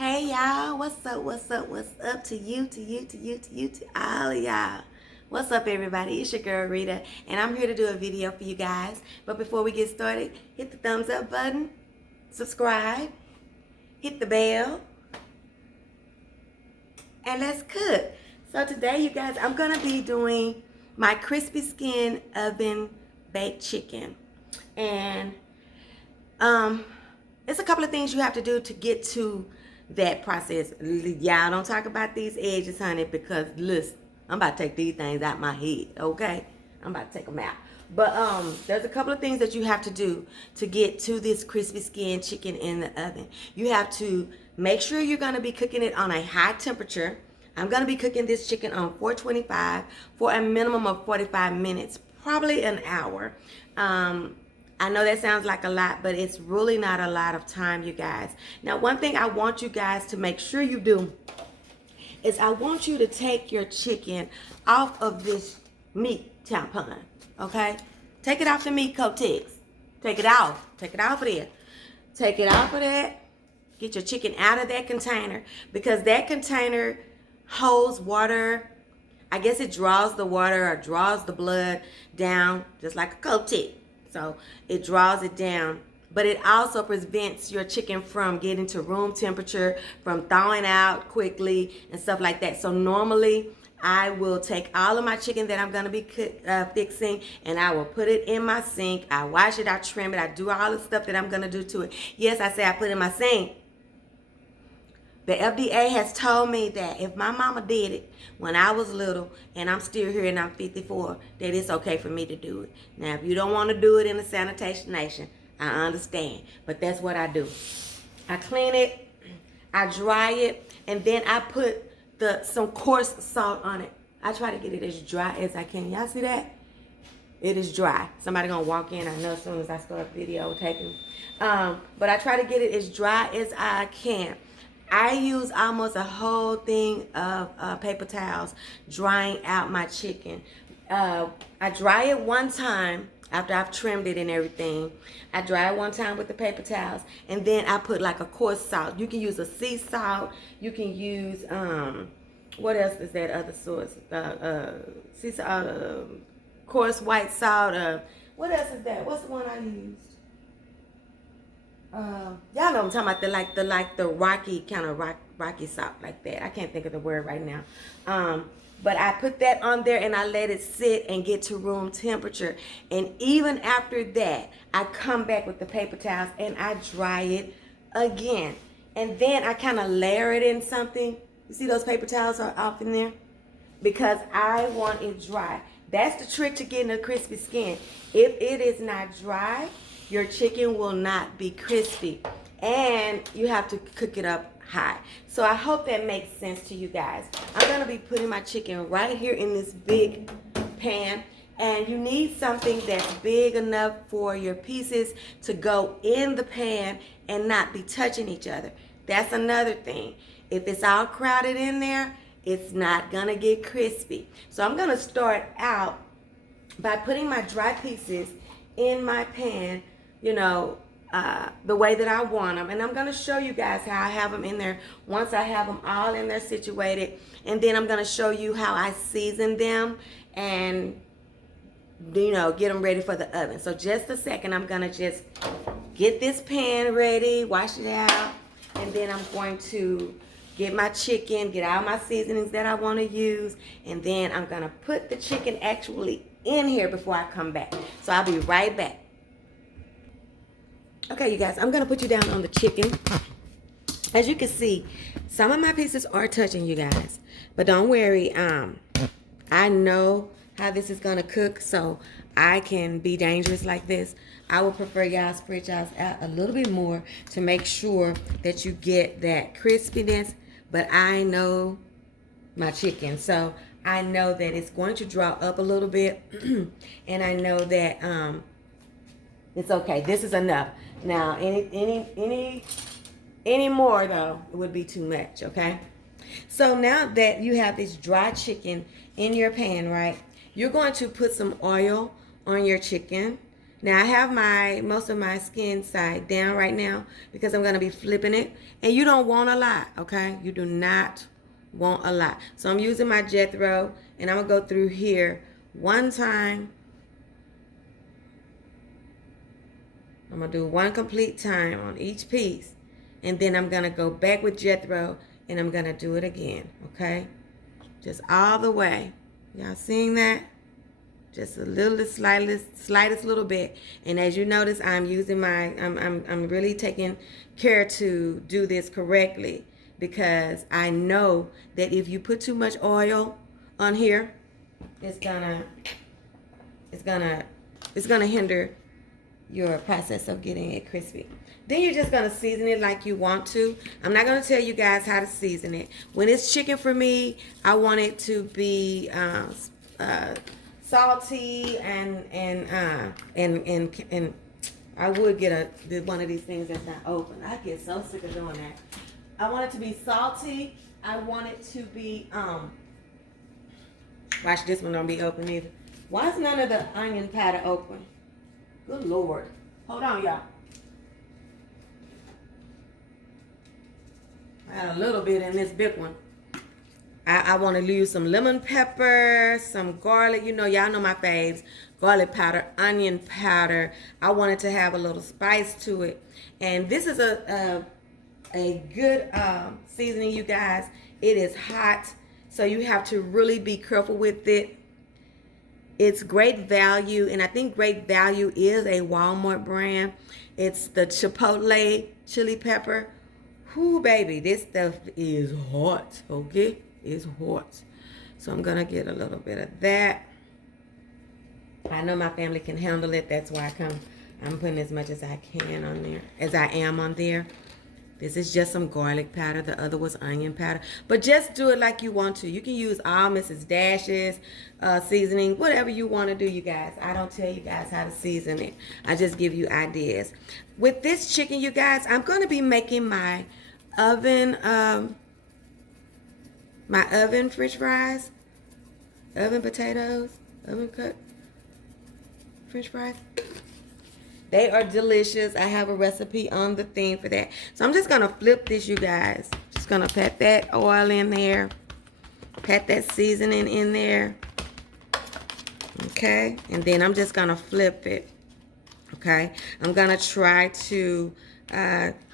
Hey y'all, what's up, what's up to you, to all of y'all. What's up everybody, it's your girl Rita, and I'm here to do a video for you guys. But before we get started, hit the thumbs up button, subscribe, hit the bell, and let's cook. So today you guys, I'm gonna be doing my crispy skin oven baked chicken. And it's a couple of things you have to do to get to that process. Y'all don't talk about these edges, honey, because listen, I'm about to take these things out my head, okay? I'm about to take them out. But there's a couple of things that you have to do to get to this crispy skin chicken in the oven. You have to make sure you're gonna be cooking it on a high temperature. I'm gonna be cooking this chicken on 425 for a minimum of 45 minutes, probably an hour. I know that sounds like a lot, but it's really not a lot of time, you guys. Now, one thing I want you guys to make sure you do is I want you to take your chicken off of this meat tampon, okay? Take it off the meat Kotex. Take it off. Take it off of there. Take it off of that. Get your chicken out of that container, because that container holds water. I guess it draws the water or draws the blood down just like a Kotex. So it draws it down, but it also prevents your chicken from getting to room temperature, from thawing out quickly and stuff like that. So normally I will take all of my chicken that I'm going to be fixing, and I will put it in my sink. I wash it, I trim it, I do all the stuff that I'm going to do to it. Yes, I say I put it in my sink. The FDA has told me that if my mama did it when I was little and I'm still here and I'm 54, that it's okay for me to do it. Now, if you don't want to do it in the sanitation nation, I understand. But that's what I do. I clean it, I dry it, and then I put some coarse salt on it. I try to get it as dry as I can. Y'all see that? It is dry. Somebody gonna walk in, I know, as soon as I start videotaping. But I try to get it as dry as I can. I use almost a whole thing of paper towels drying out my chicken. I dry it one time after I've trimmed it and everything. I dry it one time with the paper towels, and then I put like a coarse salt. You can use a sea salt. You can use, what else is that other source? Sea salt, coarse white salt. What else is that? What's the one I used? Y'all know what I'm talking about, the rocky kind of rocky salt like that. I can't think of the word right now. But I put that on there and I let it sit and get to room temperature. And even after that, I come back with the paper towels and I dry it again. And then I kind of layer it in something. You see those paper towels are off in there? Because I want it dry. That's the trick to getting a crispy skin. If it is not dry, your chicken will not be crispy, and you have to cook it up high. So I hope that makes sense to you guys. I'm gonna be putting my chicken right here in this big pan, and you need something that's big enough for your pieces to go in the pan and not be touching each other. That's another thing. If it's all crowded in there, it's not gonna get crispy. So I'm gonna start out by putting my dry pieces in my pan, you know, the way that I want them. And I'm going to show you guys how I have them in there once I have them all in there situated. And then I'm going to show you how I season them and, you know, get them ready for the oven. So just a second, I'm going to just get this pan ready, wash it out, and then I'm going to get my chicken, get all my seasonings that I want to use, and then I'm going to put the chicken actually in here before I come back. So I'll be right back. Okay, you guys, I'm going to put you down on the chicken. As you can see, some of my pieces are touching, you guys. But don't worry, I know how this is going to cook, so I can be dangerous like this. I would prefer y'all spread y'all out a little bit more to make sure that you get that crispiness. But I know my chicken, so I know that it's going to draw up a little bit. And I know that it's okay. This is enough. Now, any more though, it would be too much, okay? So now that you have this dry chicken in your pan, right, you're going to put some oil on your chicken. Now I have most of my skin side down right now because I'm going to be flipping it. And you don't want a lot, okay? You do not want a lot. So I'm using my Jethro, and I'm going to go through here one time. I'm going to do one complete time on each piece. And then I'm going to go back with Jethro, and I'm going to do it again, okay? Just all the way. Y'all seeing that? Just a little, slightest little bit. And as you notice, I'm using I'm really taking care to do this correctly, because I know that if you put too much oil on here, it's gonna hinder your process of getting it crispy. Then you're just gonna season it like you want to. I'm not gonna tell you guys how to season it. When it's chicken for me, I want it to be salty and I would get one of these things that's not open. I get so sick of doing that. I want it to be salty. I want it to be watch, this one don't be open either. Why is none of the onion powder open? Good Lord. Hold on, y'all. I had a little bit in this big one. I want to use some lemon pepper, some garlic. You know, y'all know my faves. Garlic powder, onion powder. I wanted to have a little spice to it. And this is a good seasoning, you guys. It is hot, so you have to really be careful with it. It's great value, and I think Great Value is a Walmart brand. It's the Chipotle chili pepper. Whoo, baby, this stuff is hot, okay? It's hot. So I'm gonna get a little bit of that. I know my family can handle it. That's why I'm putting as much as I can on there, as I am on there. This is just some garlic powder. The other was onion powder. But just do it like you want to. You can use all Mrs. Dash's seasoning, whatever you want to do, you guys. I don't tell you guys how to season it. I just give you ideas. With this chicken, you guys, I'm going to be making my oven french fries, oven potatoes, oven cut french fries. They are delicious. I have a recipe on the thing for that. So I'm just going to flip this, you guys. Just going to pat that oil in there. Pat that seasoning in there. Okay. And then I'm just going to flip it. Okay. I'm going to try to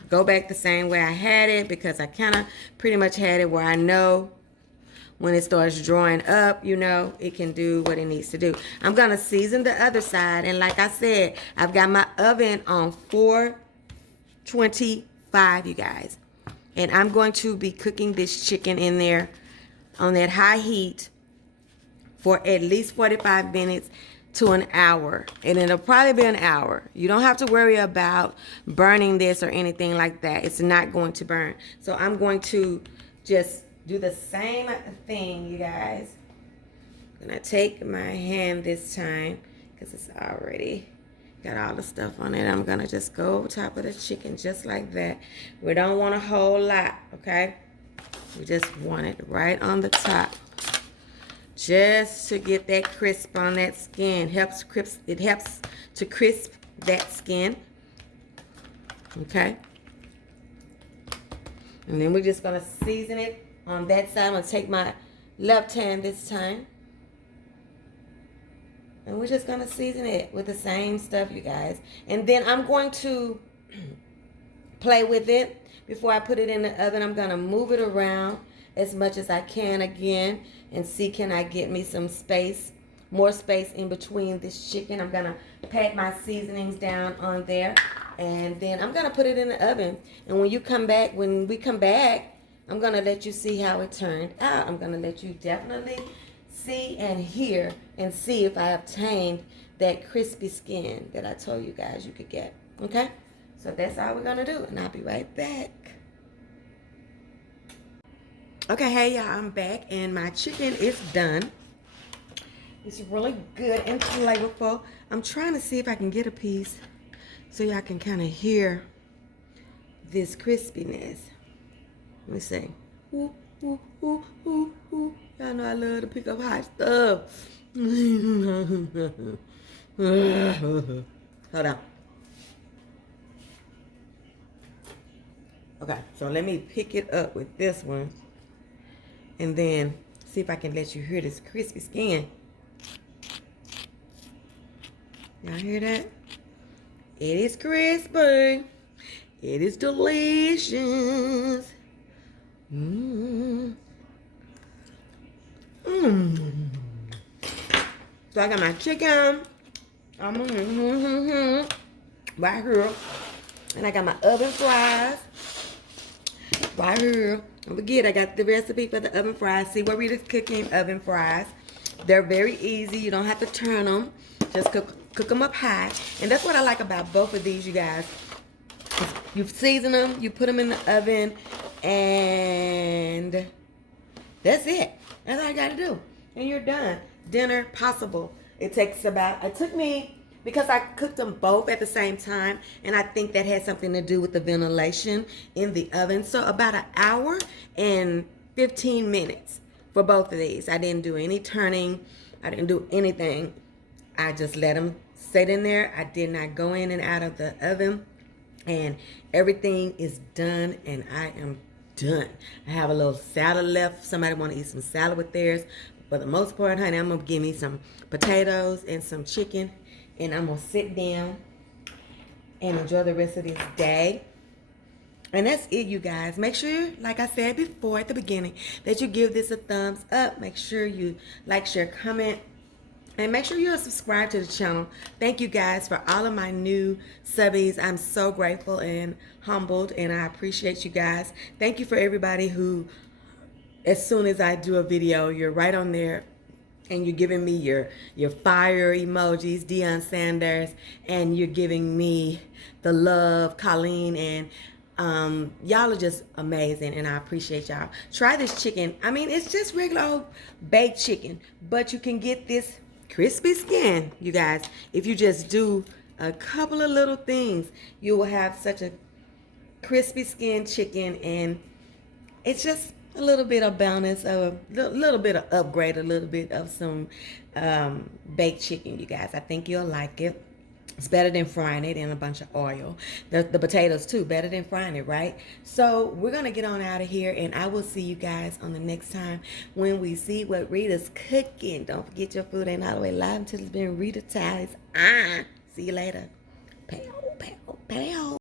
go back the same way I had it, because I kind of pretty much had it where I know when it starts drawing up, you know, it can do what it needs to do. I'm going to season the other side. And like I said, I've got my oven on 425, you guys. And I'm going to be cooking this chicken in there on that high heat for at least 45 minutes to an hour. And it'll probably be an hour. You don't have to worry about burning this or anything like that. It's not going to burn. So I'm going to just do the same thing, you guys. I'm gonna take my hand this time because it's already got all the stuff on it. I'm gonna just go over top of the chicken just like that. We don't want a whole lot, okay? We just want it right on the top, just to get that crisp on that skin. It helps to crisp that skin, okay? And then we're just gonna season it on that side. I'm going to take my left hand this time. And we're just going to season it with the same stuff, you guys. And then I'm going to play with it before I put it in the oven. I'm going to move it around as much as I can again and see, can I get me some space, more space in between this chicken. I'm going to pat my seasonings down on there. And then I'm going to put it in the oven. And when we come back, I'm going to let you see how it turned out. I'm going to let you definitely see and hear and see if I obtained that crispy skin that I told you guys you could get. Okay? So that's all we're going to do. And I'll be right back. Okay, hey y'all, I'm back. And my chicken is done. It's really good and flavorful. I'm trying to see if I can get a piece so y'all can kind of hear this crispiness. Let me see. Ooh, ooh, ooh, ooh, ooh. Y'all know I love to pick up hot stuff. Hold on. Okay, so let me pick it up with this one. And then see if I can let you hear this crispy skin. Y'all hear that? It is crispy. It is delicious. Mmm. Mmm. So I got my chicken. Right here. And I got my oven fries. Right here. Don't forget, I got the recipe for the oven fries. See what Rita's cooking oven fries. They're very easy. You don't have to turn them. Just cook them up high. And that's what I like about both of these, you guys. You season them, you put them in the oven, and that's it. That's all you got to do. And you're done. Dinner possible. It took me, because I cooked them both at the same time, and I think that had something to do with the ventilation in the oven. So about an hour and 15 minutes for both of these. I didn't do any turning. I didn't do anything. I just let them sit in there. I did not go in and out of the oven. And everything is done, and I am done. I have a little salad left. Somebody want to eat some salad with theirs. For the most part, honey, I'm going to give me some potatoes and some chicken. And I'm going to sit down and enjoy the rest of this day. And that's it, you guys. Make sure, like I said before at the beginning, that you give this a thumbs up. Make sure you like, share, comment. And make sure you're subscribed to the channel. Thank you guys for all of my new subbies. I'm so grateful and humbled, and I appreciate you guys. Thank you for everybody who, as soon as I do a video, you're right on there and you're giving me your fire emojis, Deion Sanders, and you're giving me the love, Colleen, and y'all are just amazing, and I appreciate y'all. Try this chicken. I mean, it's just regular old baked chicken, but you can get this crispy skin, you guys. If you just do a couple of little things, you will have such a crispy skin chicken, and it's just a little bit of bonus, a little bit of upgrade, a little bit of some baked chicken, you guys. I think you'll like it. It's better than frying it in a bunch of oil. The potatoes too, better than frying it, right? So we're going to get on out of here, and I will see you guys on the next time when we see what Rita's cooking. Don't forget, your food ain't all the way live until it's been Rita-tized. See you later. Pow, pow, pow.